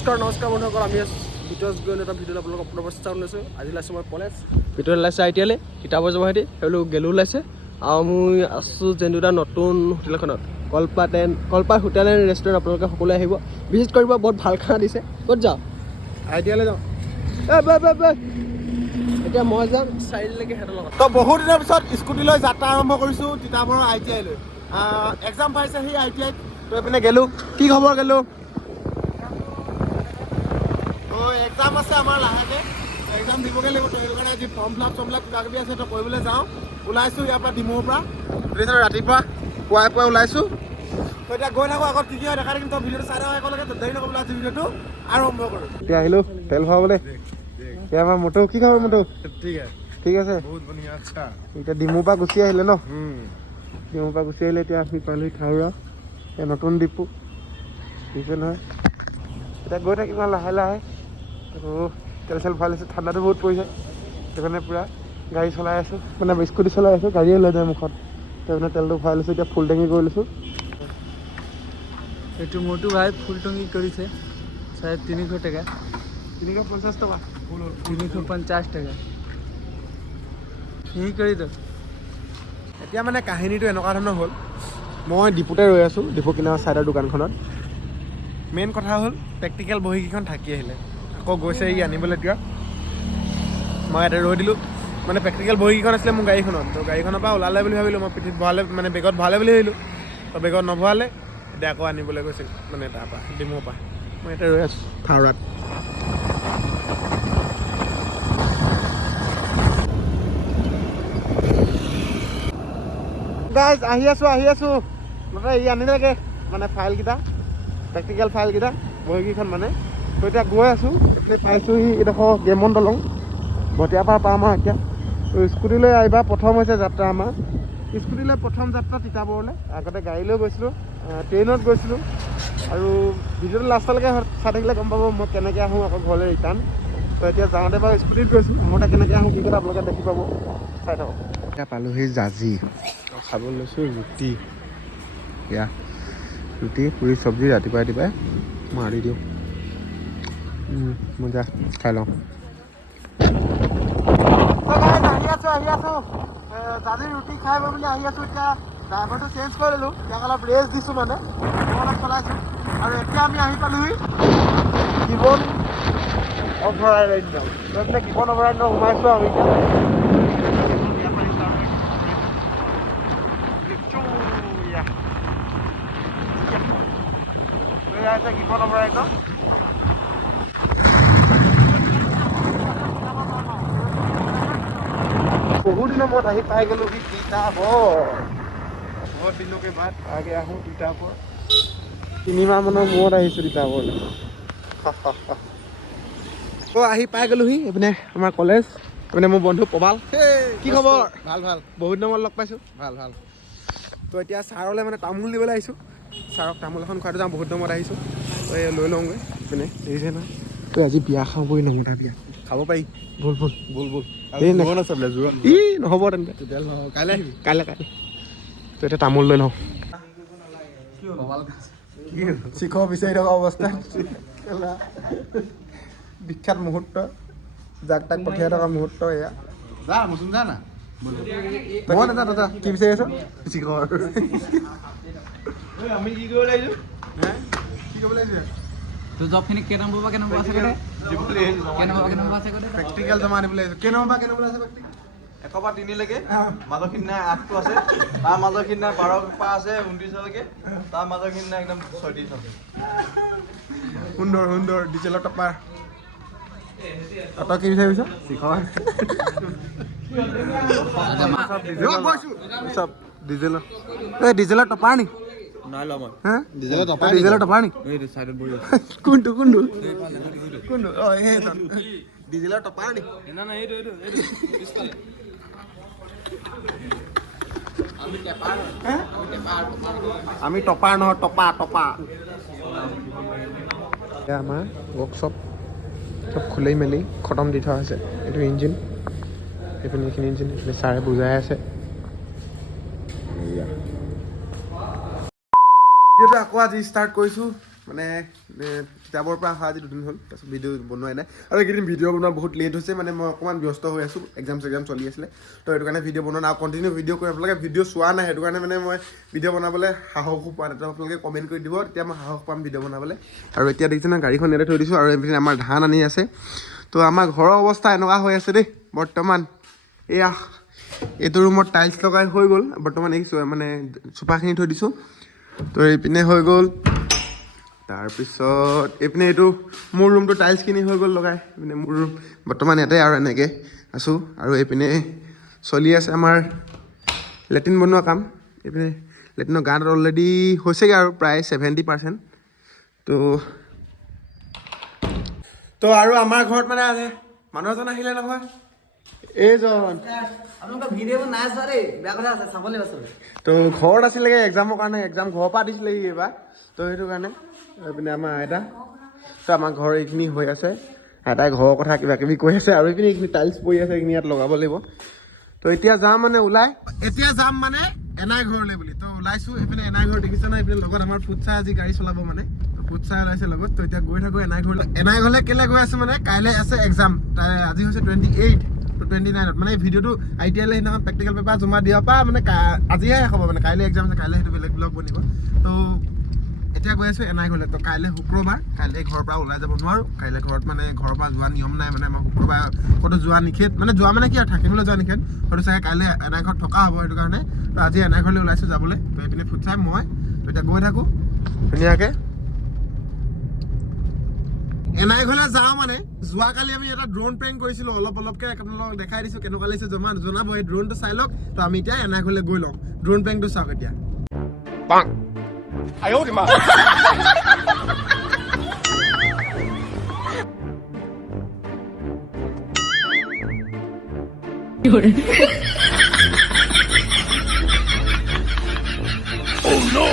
নমস্কাৰ বন্ধুসকল, আমি ভিতৰত গৈ এটা ভিডিঅ'ত আপোনালোকক প্ৰৱস্থা ওলাইছোঁ। আজি ওলাইছোঁ মই কলেজ ভিতৰত ওলাইছে আই টি আইলৈ কিতাপৰ যাব সিহঁতি সেইবোৰ গেলো ওলাইছে। আৰু মই আছোঁ যেনেকুৱা নতুন হোটেল এখনত কলপাত হোটেল এণ্ড ৰেষ্টুৰেণ্ট। আপোনালোকে সকলোৱে আহিব, ভিজিট কৰিব। বহুত ভাল খানা দিছে। ক'ত যাওঁ? আই টি আইলৈ যাওঁ। এতিয়া মই যাম চাৰিআলিলৈকে সিহঁতৰ লগত। তো বহুত দিনৰ পিছত স্কুটি লৈ যাত্ৰা আৰম্ভ কৰিছোঁ তিতাবৰৰ আই টি আইলৈ। এক্সাম পাইছে সেই আই টি আইত। তো এইপিনে গেলোঁ। কি খবৰ গেলোঁ? তো এক্সাম আছে আমাৰ লাহেকৈ, এক্সাম দিবগৈ লাগিব। তো সেইটো কাৰণে আজি ফৰ্ম ফিলাপ কিবা কিবি আছে, তো কৰিবলৈ যাওঁ। ওলাইছোঁ ইয়াৰ পৰা ডিমৌৰ পৰা ৰাতিপুৱা পুৱাই ওলাইছোঁ। তো এতিয়া গৈ থাকোঁ, আগত কি হয় দেখা দেখিম। তো ভিডিঅ'টো চাই থাকক একেলগে। তো দেৰি নকৰিবলৈ আজি ভিডিঅ'টো আৰম্ভ কৰোঁ। এতিয়া আহিলোঁ তেল ভৰাবলৈ। এতিয়া আমাৰ মটো কি খবৰ? মটো ঠিক আছে, বহুত বঢ়িয়া। আচ্ছা, এতিয়া ডিমৌৰ পৰা গুচি আহিলে ন? ডিমৌৰ পৰা গুচি আহিলে। এতিয়া আমি পালোহি থাউৰা, এতিয়া নতুন ডিপু দিছে নহয়। এতিয়া গৈ থাকিম আৰু লাহে লাহে। আৰু তেল চেল ভৰাই লৈছোঁ, ঠাণ্ডাটো বহুত পৰিছে। সেইকাৰণে পূৰা গাড়ী চলাই আছোঁ, মানে স্কুটি চলাই আছোঁ। গাড়ীয়ে লৈ যায় মুখত। সেইকাৰণে তেলটো ভৰাই লৈছোঁ। এতিয়া ফুল টেঙি কৰি লৈছোঁ। এইটো মোৰতো ভাই ফুল টঙি কৰিছে 350 টাকা, 350 টকা, 350 টাকা সি কৰি দিয়ক। এতিয়া মানে কাহিনীটো এনেকুৱা ধৰণৰ হ'ল, মই ডিপুতে ৰৈ আছোঁ, ডিপু কিনাৰৰ ছাইডৰ দোকানখনত। মেইন কথা হ'ল প্ৰেক্টিকেল বহীকেইখন থাকি আহিলে, আকৌ গৈছে ই আনিবলৈ। এতিয়া মই ইয়াতে ৰৈ দিলোঁ, মানে প্ৰেক্টিকেল বহীকেইখন আছিলে মোৰ গাড়ীখনত। তো গাড়ীখনৰ পৰা ওলালে বুলি ভাবিলোঁ, মই পিঠিত ভৰালে, মানে বেগত ভৰালে বুলি ভাবিলোঁ। তো বেগত নভৰালে, এতিয়া আকৌ আনিবলৈ গৈছিল, মানে তাৰপৰা ডিমৌৰ পৰা। মই ইয়াতে ৰৈ আছোঁ থাউৰাত। গাইজ আহি আছোঁ মানে ই আনিলেগৈ, মানে ফাইলকেইটা, প্ৰেক্টিকেল ফাইলকেইটা, বহীকেইখন মানে। তো এতিয়া গৈ আছোঁ, এতিয়া পাইছোঁহি এইডোখৰ গেমন দলং, ভটিয়াৰ পৰা পাম আৰু এতিয়া। তো স্কুটিলৈ আহিবা, প্ৰথম হৈছে যাত্ৰা আমাৰ। স্কুটিলৈ প্ৰথম যাত্ৰা তিতাবৰলৈ। আগতে গাড়ী লৈ গৈছিলোঁ, ট্ৰেইনত গৈছিলোঁ। আৰু ভিডিঅ'টো লাষ্টলৈকে চাই থাকিলে গম পাব মই কেনেকৈ আহোঁ আকৌ ঘৰলৈ ৰিটাৰ্ণ। তো এতিয়া যাওঁতে বাৰু স্কুটিত গৈছোঁ, আহোঁতে কেনেকৈ আহোঁ কি কথা আপোনালোকে দেখি পাব, চাই থাকক। এতিয়া পালোহি জাজি, খাব লৈছোঁ ৰুটি। এয়া ৰুটি পুৰি চব্জি ৰাতিপুৱাই মাৰি দিওঁ। মজা, খাই লওঁ। আহি আছোঁ জাজি ৰুটি খাই বুলি আহি আছোঁ। এতিয়া ড্ৰাইভাৰটো চেঞ্জ কৰি দিলোঁ, ইয়াক অলপ ৰেষ্ট দিছোঁ, মানে অলপ চলাইছোঁ। আৰু এতিয়া আমি আহি পালোহি গিবন অভয়াৰণ্য। গিবন অভয়াৰণ্য সোমাইছোঁ আমি এতিয়া। গিবন অভয়াৰণ্য বহুত দিনৰ মূৰত আহি পাই গ'লোঁ সি তিতাবৰ। বহুত দিনকে বাদ আগে আহোঁ তিতাবৰ। 3 মাহ মানৰ মূৰত আহিছোঁ তিতাবৰলৈ। আহি পাই গ'লোহি এইপিনে আমাৰ কলেজ, এইপিনে মোৰ বন্ধু প্ৰবাল। কি খবৰ? ভাল। বহুত দিনৰ মূৰত লগ পাইছোঁ। ভাল। তো এতিয়া ছাৰলৈ মানে তামোল দিবলৈ আহিছোঁ। ছাৰক তামোল এখন খুৱাই যাওঁ, বহুত দিনৰ মূৰত আহিছোঁ। তো এই লৈ লওঁগৈ পিনে দেৰিছে নহয়। তো আজি বিয়া খাওঁ বই নমতা বিয়া খাব পাৰি। বল এই নহ'ব তেন্তে, কাইলৈ আহিবি। কাইলৈ তো এতিয়া তামোল লৈ লওঁ। শিখৰ বিচাৰি থকা অৱস্থা, বিখ্যাত মুহূৰ্ত, যাক তাক পঠিয়াই থকা মুহূৰ্ত এয়া। যা না মই দাদা কি বিচাৰি আছ? শিখৰ। আমি কি কৰিব লাগিছোঁ? কি কৰিব লাগিছে? তো জবখিনি কেই নম্বৰ আছে প্ৰেক্টিকেল জমা দিবলৈ আহিছোঁ। কেই নম্বৰ আছে প্ৰেক্টিকেল? 1 পৰা 3 লৈকে, মাজৰখিনি নাই 8টো আছে, তাৰ মাজৰখিনি নাই 12 পৰা আছে 29লৈকে, তাৰ মাজৰখিনি নাই একদম 36 আছে। সুন্দৰ ডিজেলৰ টপাৰ। তই কি বিচাৰিছ? শিখৰ। চব ডিজেলৰ, এই ডিজেলৰ টপাৰ নি? নাই লোৱা মই। হা ডিজেলৰ টপাৰ নি? এইটো সাইডত বহি আছে। কোনটো? অ' এইজন ডিজেলৰ টপাৰ নি? না এইটো পিছফালে। আমি টপাৰ নহয়, টপা। এতিয়া আমাৰ ৱৰ্কশ্বপ চব খুলি মেলি খতম দি থোৱা হৈছে। এইটো ইঞ্জিন, এইপিনে এইখিনি ইঞ্জিন, এইপিনে ছাৰে বুজাই আছে। আকৌ আজি ষ্টাৰ্ট কৰিছোঁ, মানে কিতাপৰ পৰা অহা আজি 2 দিন হ'ল, তাৰপিছত ভিডিঅ' বনোৱাই নাই। আৰু এইকেইদিন ভিডিঅ' বনোৱা বহুত লেট হৈছে, মানে মই অকণমান ব্যস্ত হৈ আছোঁ, এক্সাম চলি আছিলে। তো সেইটো কাৰণে ভিডিঅ' বনোৱা নাই, কণ্টিনিউ ভিডিঅ' কৰি আপোনালোকে ভিডিঅ' চোৱা নাই, সেইটো কাৰণে মানে মই ভিডিঅ' বনাবলৈ সাহসো পোৱা নাই। তো আপোনালোকে কমেণ্ট কৰি দিব, তেতিয়া মই সাহস পাম ভিডিঅ' বনাবলৈ। আৰু এতিয়া দেখিছে না গাড়ীখন ইয়াতে থৈ দিছোঁ, আৰু এইপিনে আমাৰ ধান আনি আছে। তো আমাৰ ঘৰৰ অৱস্থা এনেকুৱা হৈ আছে দেই বৰ্তমান। এয়া এইটো ৰুমত টাইলছ লগাই হৈ গ'ল বৰ্তমান, এই মানে চোফাখিনি থৈ দিছোঁ। তো এইপিনে হৈ গ'ল, তাৰপিছত এইপিনে এইটো মোৰ ৰুমটো টাইলছখিনি হৈ গ'ল লগাই, এইপিনে মোৰ ৰুম বৰ্তমান ইয়াতে আৰু এনেকৈ আছোঁ। আৰু এইপিনে চলি আছে আমাৰ লেট্ৰিন বনোৱা কাম। এইপিনে লেট্ৰিনৰ গাঁত অলৰেডি হৈছেগৈ আৰু প্ৰায় 70%। তো আৰু আমাৰ ঘৰত মানে আজি মানুহ এজন আহিলে নহয়, এইজন। তো ঘৰত আছিলেগৈ এক্সামৰ কাৰণে, এক্সাম ঘৰৰ পৰা দিছিলেহি এইবাৰ। তো সেইটো কাৰণে এইপিনে আমাৰ আইতা, তো আমাৰ ঘৰ এইখিনি হৈ আছে, আইতাই ঘৰৰ কথা কিবা কিবি কৈ আছে। আৰু এইখিনি টাইলছ পৰি আছে, এইখিনি ইয়াত লগাব লাগিব। তো এতিয়া যাম মানে এনাই ঘৰলৈ বুলি। তো ওলাইছোঁ, এইপিনে এনাই ঘৰ দেখিছে নহয়, এইপিনে লগত আমাৰ ফুটছাই আজি গাড়ী চলাব মানে, ফুটছাই ওলাইছে লগত। তো এতিয়া গৈ থাকোঁ এনাই ঘৰলৈ। এনাই ঘৰলৈ কেলৈ গৈ আছোঁ মানে কাইলৈ আছে এক্সাম, আজি হৈছে 28 to 29ত। মানে ভিডিঅ'টো ITI সেইদিনাখন প্ৰেক্টিকেল পেপাৰ জমা দিয়াৰ পৰা মানে আজিহে শেষ হ'ব, মানে কাইলৈ এক্সাম আছে, কাইলৈ সেইটো বেলেগ ব্লগ বনিব। তো এতিয়া গৈ আছোঁ এনাই ঘৰলৈ। তো কাইলৈ শুক্ৰবাৰ, কাইলৈ ঘৰৰ পৰা ওলাই যাব নোৱাৰোঁ। কাইলৈ ঘৰত মানে ঘৰৰ পৰা যোৱা নিয়ম নাই, মানে আমাৰ শুক্ৰবাৰ ক'তো যোৱা নিষেধ, মানে যোৱা মানে কি আৰু থাকিবলৈ যোৱা নিষেধ, হয়তো চাগে কাইলৈ এনাই ঘৰত থকা হ'ব, সেইটো কাৰণে। তো আজি এনাই ঘৰলৈ ওলাইছোঁ যাবলৈ। তো এইপিনে ফুটছাই মই, তো এতিয়া গৈ থাকোঁ ধুনীয়াকৈ। এনাই ঘৰলৈ যাওঁ মানে যোৱাকালি আমি এটা ড্ৰোন প্ৰেংক কৰিছিলোঁ, অলপকৈ আপোনালোকক দেখাই দিছোঁ, কেনেকুৱা লাগিছে জনাব। এই ড্ৰোনটো চাই লওক। তো আমি এতিয়া এনাই ঘৰলৈ গৈ লওঁ, ড্ৰোন প্ৰেংকটো চাওক এতিয়া। Oh, no.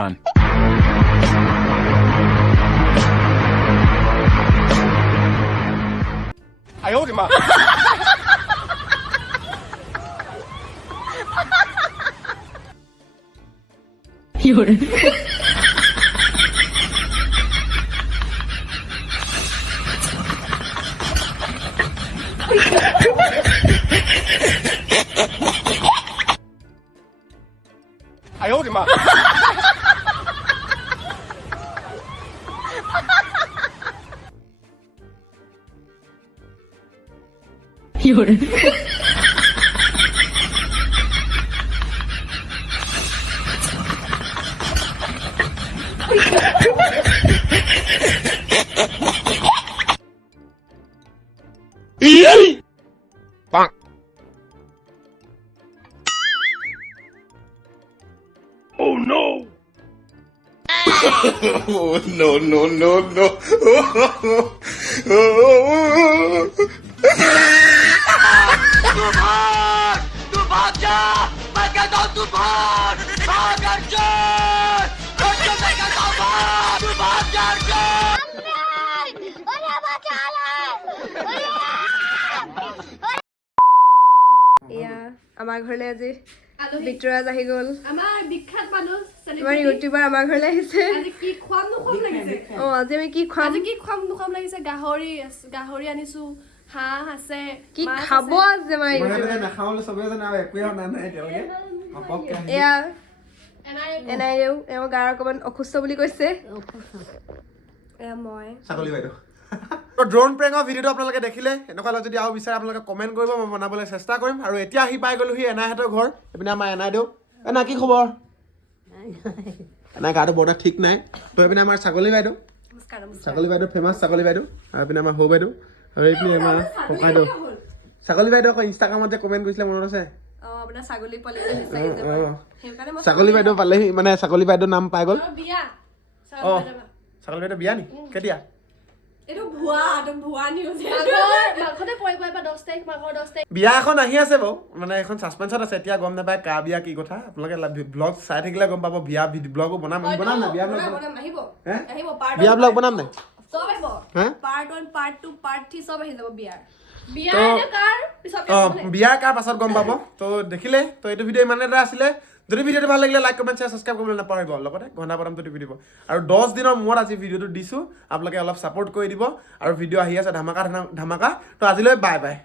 Run. Oh no! Oh no! तूफान जा! मैं कहता हूँ तूफान! तूफान जा! এয়া আমাৰ ঘৰলৈ আজি ভিক্টৰিয়াজ আহি গ'ল। আমাৰ বিখ্যাত মানুহ আমাৰ ইউটিউবাৰ আমাৰ ঘৰলৈ আহিছে। আজি কি খুৱাম নুখুৱাম লাগিছে। আজি আমি কি খুৱাম লাগিছে। গাহৰি আনিছো, হাঁহ আছে, কি খাব আছে আমাৰ ইউটিউবাৰ। নাখাবলৈ চবেই জানে আৰু একোৱে অনা নাই এতিয়ালৈকে। এয়া এনাইও এওঁ গাৰ অকণমান অসুস্থ বুলি কৈছে। এয়া মই ছাগলী বাইদেউ। ড্ৰোন প্ৰেঙৰ ভিডিঅ'টো আপোনালোকে দেখিলে, এনেকুৱা যদি আৰু বিচাৰে আপোনালোকে কমেণ্ট কৰিব, মই বনাবলৈ চেষ্টা কৰিম। আৰু এতিয়া আহি পাই গ'লোহি এনাইহঁতৰ ঘৰ। এইপিনে আমাৰ এনাইদেউ। এনা কি খবৰ? এনাই গাটো বৰ এটা ঠিক নাই। তো এইপিনে আমাৰ ছাগলী বাইদেউ, ফেমাছ ছাগলী বাইদেউ। আৰু এইপিনে আমাৰ সৰু বাইদেউ, আৰু এইপিনে আমাৰ ককাইদেউ। ছাগলী বাইদেউ আকৌ ইনষ্টাগ্ৰামত যে কমেণ্ট কৰিছিলে মনত আছে? ছাগলী বাইদেউ পালেহি, মানে ছাগলী বাইদেউৰ নাম পাই গ'ল। বিয়া ছাগলী বাইদেউ বিয়া নি? কেতিয়া? এইটো ভুৱা নিউজ মাঘতে পৰিব এবাৰ 10 তাৰিখ মাঘৰ 10 তাৰিখ বিয়া এখন আহি আছে বাৰু মানে এখন ছাছপেন্সত আছে এতিয়া গম নাপায় কা বিয়া কি কথা আপোনালোকে ব্লগ চাই থাকিলে গম পাব বিয়া ব্লগো বনাম না বিয়া ব্লগ আহিব হে আহিব পাৰ্ট বিয়া ব্লগ বনাম নাই সব আহিব হে পাৰ্ট 1 পাৰ্ট 2 পাৰ্ট 3 সব আহি যাব বিয়াৰ পিছত বিয়াৰ কাৰ পাছত গম পাব তো দেখিলে তো এইটো ভিডিঅ' ইমানে এটা আছিলে যদি ভিডিঅ'টো ভাল লাগিলে লাইক কমেণ্ট শ্বেয়াৰ ছাবস্ক্ৰাইব কৰিবলৈ নাপাহৰিব লগতে ঘণ্টা বটনটো টিপি দিব আৰু 10 দিনৰ মূৰত আজি ভিডিঅ'টো দিছোঁ আপোনালোকে অলপ ছাপোৰ্ট কৰি দিব আৰু ভিডিঅ' আহি আছে ধামাকা তো আজিলৈ বাই বাই